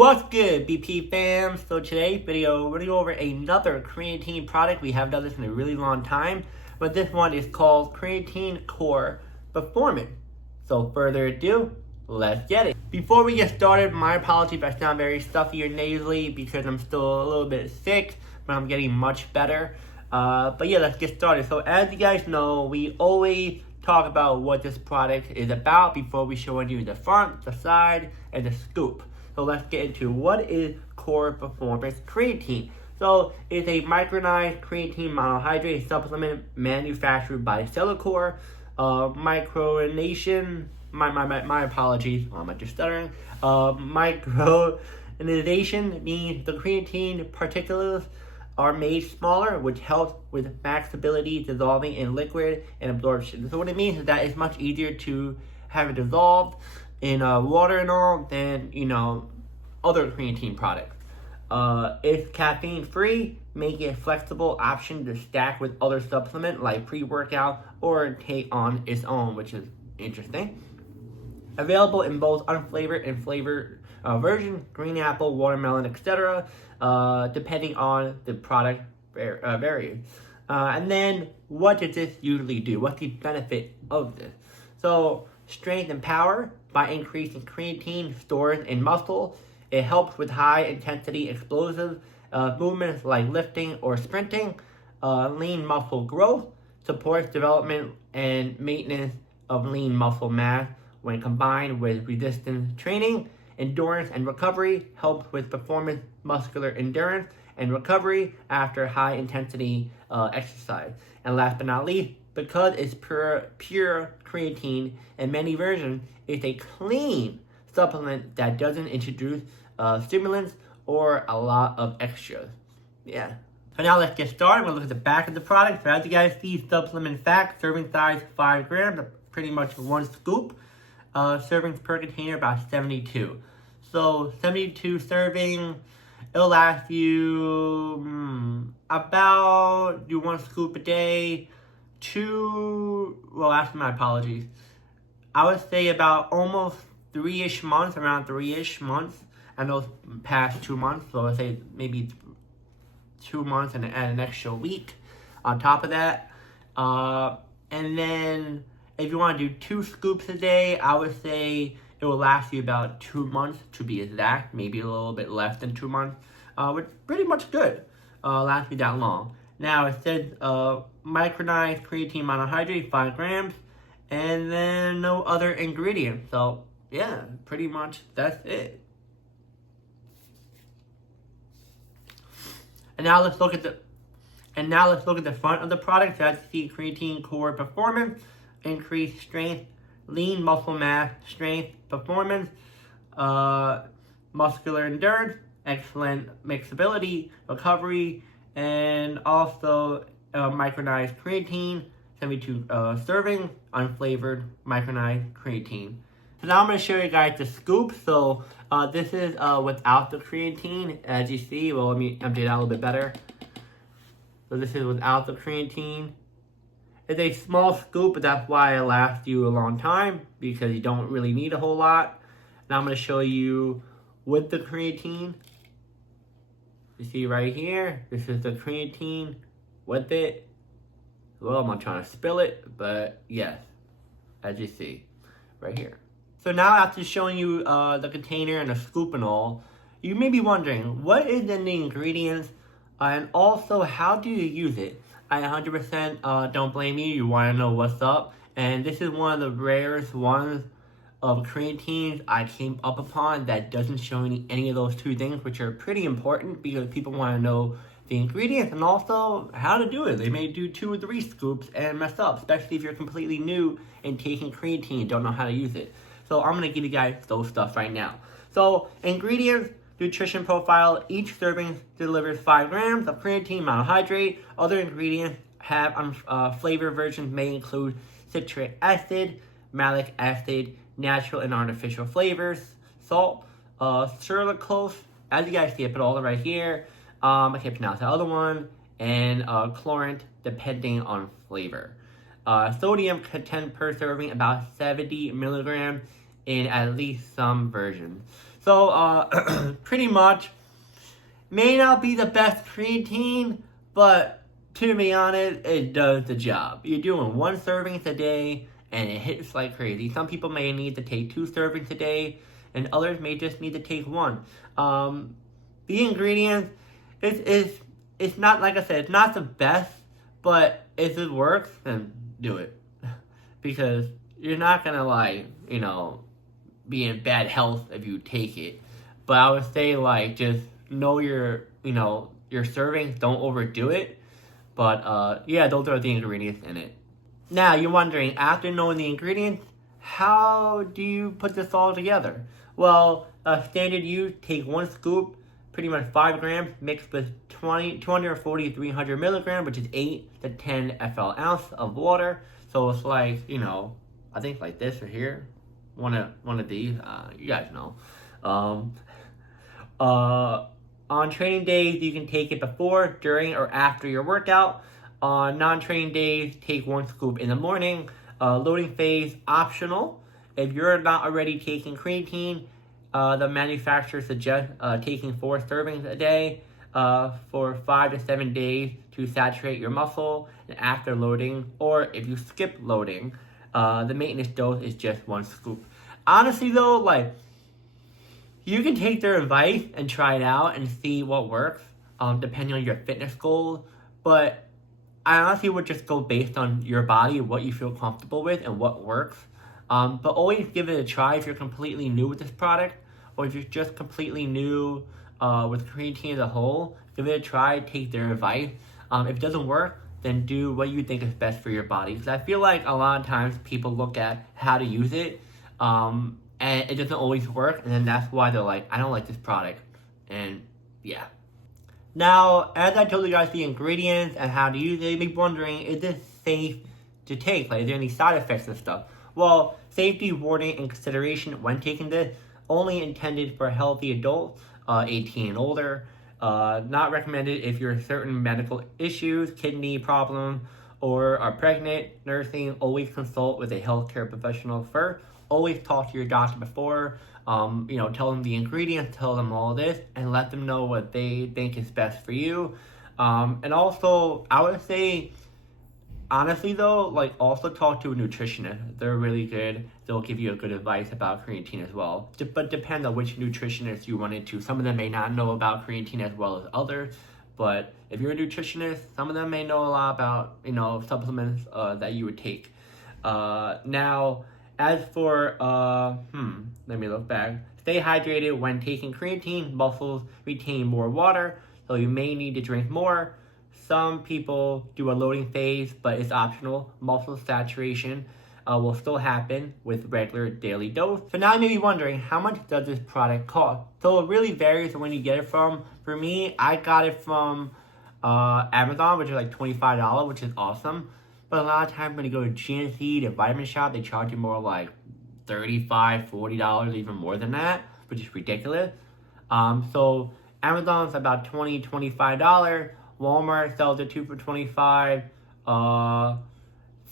What's good, BP fam? So today's video, we're going to go over another creatine product. We haven't done this in a really long time, but this one is called Creatine COR-Performance. So further ado, let's get it. Before we get started, my apologies if I sound very stuffy or nasally because I'm still a little bit sick, but I'm getting much better. But yeah, let's get started. So as you guys know, we always talk about what this product is about before we show you the front, the side, and the scoop. So let's get into what is COR-Performance Creatine. So it's a micronized creatine monohydrate supplement manufactured by COR. Micronization, my apologies, I'm just stuttering. Micronization means the creatine particles are made smaller, which helps with maxability, dissolving in liquid, and absorption. So what it means is that it's much easier to have it dissolved in water and all than, other creatine products. It's caffeine free, making it a flexible option to stack with other supplements like pre-workout or take on its own, which is interesting. Available in both unflavored and flavored versions, green apple, watermelon, etc., depending on the product varies. And then, what does this usually do? What's the benefit of this? So, strength and power by increasing creatine stores in muscle. It helps with high-intensity explosive movements like lifting or sprinting. Lean muscle growth supports development and maintenance of lean muscle mass when combined with resistance training. Endurance and recovery helps with performance, muscular endurance, and recovery after high-intensity exercise. And last but not least, because it's pure creatine in many versions, it's a clean supplement that doesn't introduce stimulants or a lot of extras. Yeah. So now let's get started. We'll look at the back of the product. So as you guys see, supplement facts, serving size 5 grams, pretty much 1 scoop. Servings per container about 72. So 72 serving, it'll last you about 1 scoop a day. My apologies. I would say about almost 3-ish months, around 3-ish months. I know past 2 months, so I'd say maybe 2 months and add an extra week on top of that. And then if you want to do 2 scoops a day, I would say it will last you about 2 months to be exact, maybe a little bit less than 2 months, which is pretty much good. Last you that long. Now it says micronized creatine monohydrate 5 grams, and then no other ingredients. So yeah, pretty much that's it. And now let's look at the front of the product. So that's the Creatine COR-Performance, increased strength, lean muscle mass, strength, performance, muscular endurance, excellent mixability, recovery, and also micronized creatine, 72 serving, unflavored micronized creatine. So now I'm going to show you guys the scoop. So this is without the creatine, as you see. Well, let me empty it out a little bit better. So this is without the creatine. It's a small scoop, but that's why it lasts you a long time, because you don't really need a whole lot. Now I'm going to show you with the creatine. You see right here, this is the creatine with it. Well, I'm not trying to spill it, but yes, as you see right here. So now after showing you the container and the scoop and all, you may be wondering, what is in the ingredients, and also how do you use it? I 100% don't blame you. You want to know what's up. And this is one of the rarest ones of creatine I came up upon that doesn't show any of those 2 things, which are pretty important because people want to know the ingredients and also how to do it. They may do 2 or 3 scoops and mess up, especially if you're completely new and taking creatine and don't know how to use it. So I'm going to give you guys those stuff right now. So ingredients, nutrition profile, each serving delivers 5 grams of creatine monohydrate. Other ingredients have flavored versions may include citric acid, malic acid, natural and artificial flavors, salt, sucralose, as you guys see, I put all of it right here. I can't pronounce the other one, and chlorine, depending on flavor. Sodium content per serving about 70 milligrams in at least some versions. So, pretty much, may not be the best creatine, but to be honest, it does the job. You're doing 1 serving a day, and it hits like crazy. Some people may need to take 2 servings a day, and others may just need to take 1. The ingredients, it's not, like I said, it's not the best, but if it works, then do it. Because you're not gonna, like, be in bad health if you take it. But I would say, like, just know your servings, don't overdo it. But yeah, those are the ingredients in it. Now you're wondering, after knowing the ingredients, how do you put this all together? Well, standard use, take 1 scoop, pretty much 5 grams, mixed with 240 to 300 milligrams, which is 8 to 10 FL ounce of water. So it's like, I think like this right here, one of these, you guys know. On training days, you can take it before, during, or after your workout. On non-training days, take 1 scoop in the morning. Loading phase, optional. If you're not already taking creatine, the manufacturer suggests taking 4 servings a day for 5 to 7 days to saturate your muscle. And after loading, or if you skip loading, the maintenance dose is just 1 scoop. Honestly though, like, you can take their advice and try it out and see what works, depending on your fitness goals. But I honestly would just go based on your body, what you feel comfortable with, and what works. But always give it a try if you're completely new with this product, or if you're just completely new with creatine as a whole. Give it a try, take their advice. If it doesn't work, then do what you think is best for your body. Because I feel like a lot of times people look at how to use it, and it doesn't always work, and then that's why they're like, I don't like this product. And yeah. Now, as I told you guys the ingredients and how to use it, you may be wondering, is this safe to take? Like, is there any side effects and stuff? Well, safety warning and consideration when taking this, only intended for healthy adults, 18 and older. Not recommended if you're certain medical issues, kidney problem, or are pregnant, nursing. Always consult with a healthcare professional first. Always talk to your doctor before. Tell them the ingredients, tell them all this, and let them know what they think is best for you. And also, I would say, honestly though, like, also talk to a nutritionist. They're really good. They'll give you a good advice about creatine as well. But depend on which nutritionist you run into. Some of them may not know about creatine as well as others. But if you're a nutritionist, some of them may know a lot about, supplements that you would take. Now, as for, let me look back. Stay hydrated when taking creatine. Muscles retain more water, so you may need to drink more. Some people do a loading phase, but it's optional. Muscle saturation will still happen with regular daily dose. So now you may be wondering, how much does this product cost? So it really varies when you get it from. For me, I got it from Amazon, which is like $25, which is awesome. But a lot of times when you go to GNC, the vitamin shop, they charge you more like $35, $40, even more than that, which is ridiculous. So Amazon's about $20, $25. Walmart sells it 2 for $25.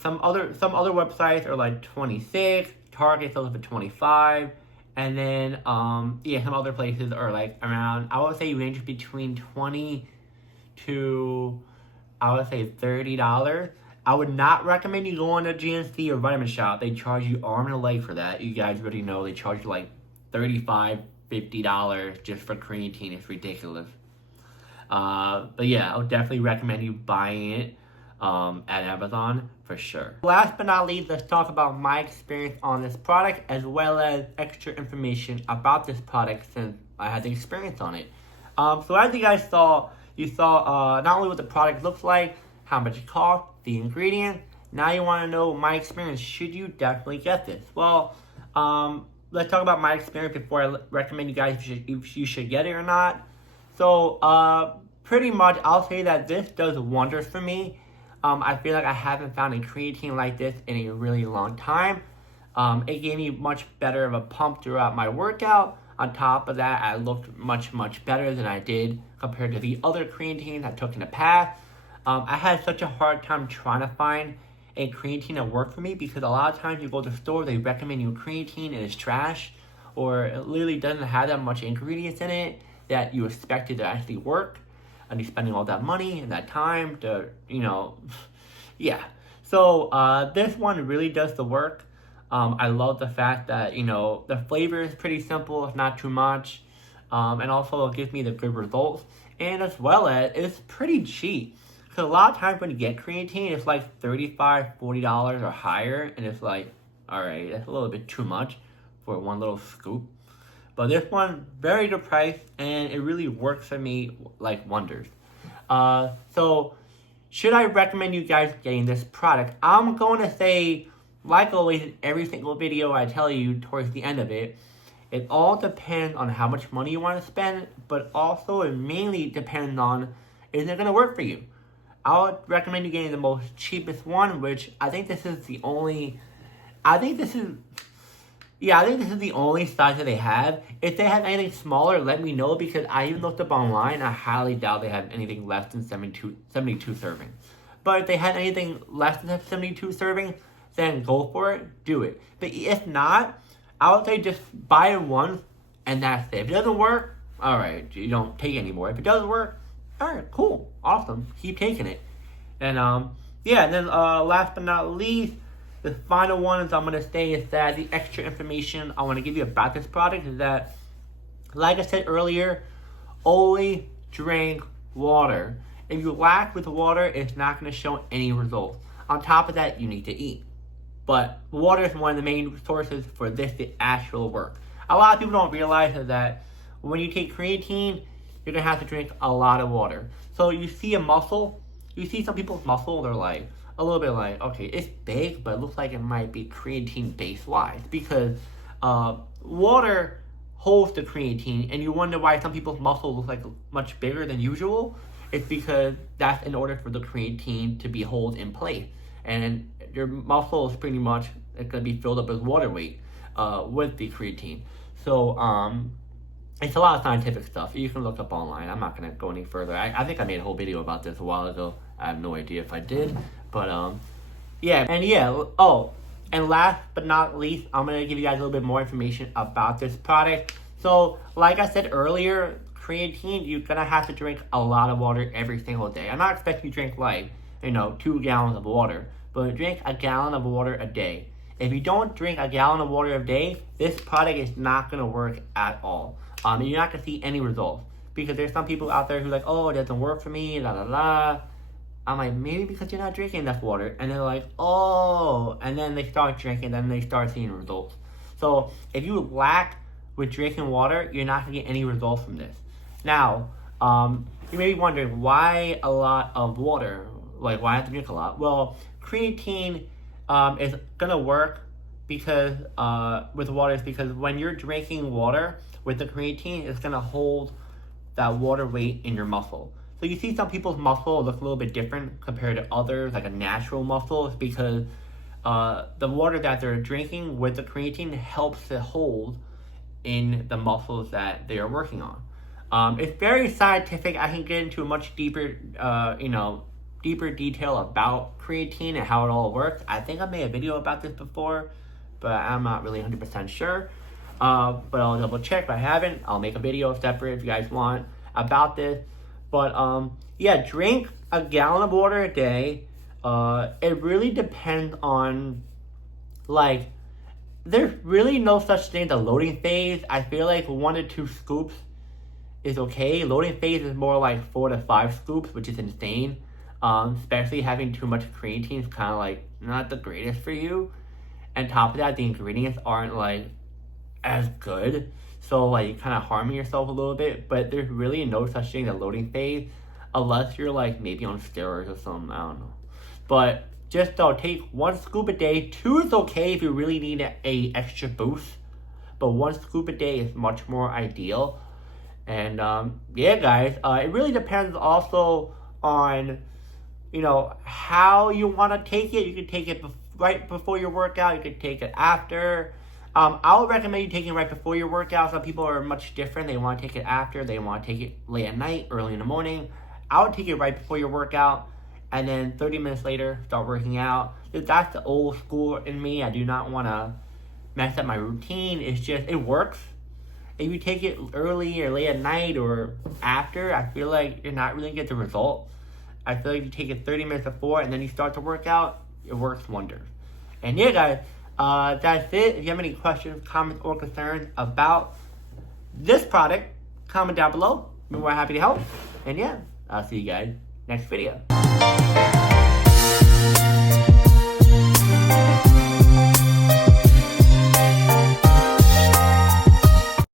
Some other websites are like $26. Target sells it for $25. And then some other places are like around, I would say, range between $20 to, I would say, $30. I would not recommend you go on a GNC or vitamin shop. They charge you arm and a leg for that. You guys already know they charge you like $35, $50 just for creatine. It's ridiculous. But yeah, I would definitely recommend you buying it at Amazon for sure. Last but not least, let's talk about my experience on this product, as well as extra information about this product since I had the experience on it. So as you guys saw, not only what the product looks like, how much it costs, the ingredients. Now you want to know my experience. Should you definitely get this? Well, let's talk about my experience before I recommend you guys if you should get it or not. So pretty much I'll say that this does wonders for me. I feel like I haven't found a creatine like this in a really long time. It gave me much better of a pump throughout my workout. On top of that, I looked much, much better than I did compared to the other creatines I took in the past. I had such a hard time trying to find a creatine that worked for me, because a lot of times you go to the store, they recommend you creatine and it's trash. for it literally doesn't have that much ingredients in it that you expect it to actually work, and you're spending all that money and that time to, yeah. So this one really does the work. I love the fact that, the flavor is pretty simple, it's not too much, and also it gives me the good results, and as well as it's pretty cheap. Because a lot of times when you get creatine, it's like $35, $40 or higher, and it's like, alright, that's a little bit too much for one little scoop. But this one, very good price, and it really works for me like wonders. So, should I recommend you guys getting this product? I'm going to say, like always, in every single video I tell you towards the end of it, it all depends on how much money you want to spend, but also it mainly depends on, is it going to work for you? I would recommend you getting the most cheapest one, which I think this is the only, I think this is the only size that they have. If they have anything smaller, let me know, because I even looked up online. I highly doubt they have anything less than 72 servings. But if they had anything less than 72 servings, then go for it, do it. But if not, I would say just buy it once, and that's it. If it doesn't work, alright, you don't take it anymore. If it does work, alright, cool, awesome, keep taking it. And yeah, and then last but not least, the final one is I'm going to say is that the extra information I want to give you about this product is that, like I said earlier, always drink water. If you lack with water, it's not going to show any results. On top of that, you need to eat. But water is one of the main sources for this to actually work. A lot of people don't realize that when you take creatine, you're going to have to drink a lot of water. So you see a muscle, you see some people's muscle, they're like, a little bit like, okay, it's big, but it looks like it might be creatine base wise, because water holds the creatine, and you wonder why some people's muscles look like much bigger than usual. It's because that's in order for the creatine to be held in place, and your muscle is pretty much going to be filled up with water weight with the creatine. So it's a lot of scientific stuff. You can look up online. I'm not going to go any further. I think I made a whole video about this a while ago. I have no idea if I did. But, yeah. Oh, and last but not least, I'm going to give you guys a little bit more information about this product. So, like I said earlier, creatine, you're going to have to drink a lot of water every single day. I'm not expecting you to drink, like, 2 gallons of water. But drink a gallon of water a day. If you don't drink a gallon of water a day, this product is not going to work at all. You're not going to see any results. Because there's some people out there who are like, oh, it doesn't work for me, la la la. I'm like, maybe because you're not drinking enough water. And they're like, oh. And then they start drinking, then they start seeing results. So if you lack with drinking water, you're not going to get any results from this. Now, you may be wondering, why a lot of water? Like, why I have to drink a lot? Well, creatine is going to work because with water, is because when you're drinking water with the creatine, it's going to hold that water weight in your muscle. So you see some people's muscle look a little bit different compared to others, like a natural muscle. It's because the water that they're drinking with the creatine helps it hold in the muscles that they are working on. It's very scientific. I can get into a much deeper, deeper detail about creatine and how it all works. I think I made a video about this before, but I'm not really 100% sure. But I'll double check. If I haven't, I'll make a video separate if you guys want about this. But yeah, drink a gallon of water a day. It really depends on, like, there's really no such thing as a loading phase. I feel like 1 to 2 scoops is okay. Loading phase is more like 4 to 5 scoops, which is insane. Especially having too much creatine is kind of like not the greatest for you. And top of that, the ingredients aren't like as good. So like you're kind of harming yourself a little bit. But there's really no such thing as a loading phase unless you're like maybe on steroids or something. I don't know. But just take 1 scoop a day. 2 is okay if you really need a extra boost. But 1 scoop a day is much more ideal. And yeah, guys, it really depends also on, how you want to take it. You can take it right before your workout. You can take it after. I would recommend you taking it right before your workout. Some people are much different. They want to take it after. They want to take it late at night, early in the morning. I would take it right before your workout. And then 30 minutes later, start working out. That's the old school in me. I do not want to mess up my routine. It's just, it works. If you take it early or late at night or after, I feel like you're not really get the result. I feel like you take it 30 minutes before and then you start to work out, it works wonders. And yeah, guys, that's it. If you have any questions, comments, or concerns about this product, comment down below. We're more happy to help. And yeah, I'll see you guys next video.